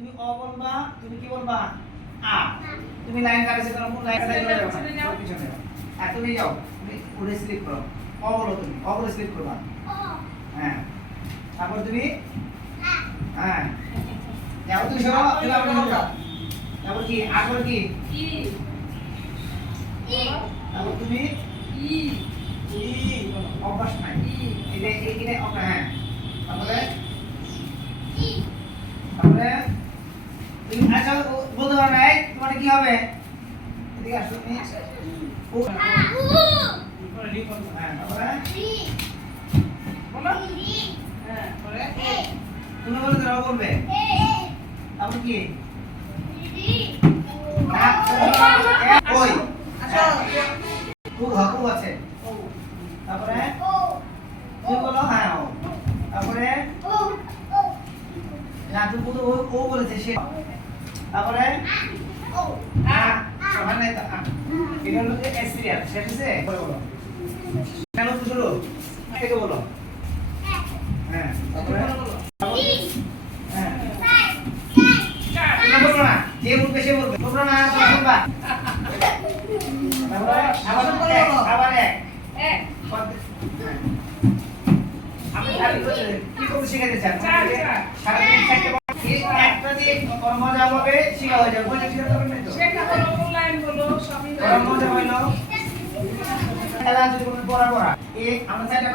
তুমি অ বলবা, তুমি কি বলবা? আ। তুমি লাইন কাটাইছো কারণ কোন লাইন কাটাই যাবে না। পিছনে যাও। আর তুমি যাও। তুমি উড়ে স্লিপ করো। অ বলো তুমি। অ বলে স্লিপ করবা। অ। হ্যাঁ। তারপর তুমি আ। হ্যাঁ। যাও তুমি সরো, তুমি আপনি যাও। তারপর কি? আগর কি? ই। ই। তারপর তুমি ই। ই। অভ্যাস নাই। এটা অভ্যাস হ্যাঁ। তারপরে ই। তারপরে তুমি আচ্ছা বলতে পারো না তোমার কি হবে? এদিকে আসো তুমি। ও তারপরে রি বলতে হ্যাঁ তারপরে রি বলো রি হ্যাঁ তারপরে এ তুমি বলতে রাও বলবে এ তারপর কি রি না ওই আসো খুব খুব আছে তারপরে ও তুমি বলো হ্যাঁ ও তারপরে ও না তুমি বলো ও বলেছে সে তারপরে ও আ সমান নাই তো এটা হলো যে এস সিরিয়াল শেষ হয়েছে বলো কেন শুরু থেকে বলো হ্যাঁ তারপরে হ্যাঁ বলবো না যে বলবে সে বলবে বলবো না বলবা তারপরে আবার এক আপনি কি করতে শিখাতে চান সারাদিন একটা দিয়ে মজা হবে শিখা হয়ে যাবে বলে শিখাতে পারবেন তো শেখা হলো অনলাইন বলো সবই মজা হইলো খেলা যদি পড়া এই আমরা চাইটা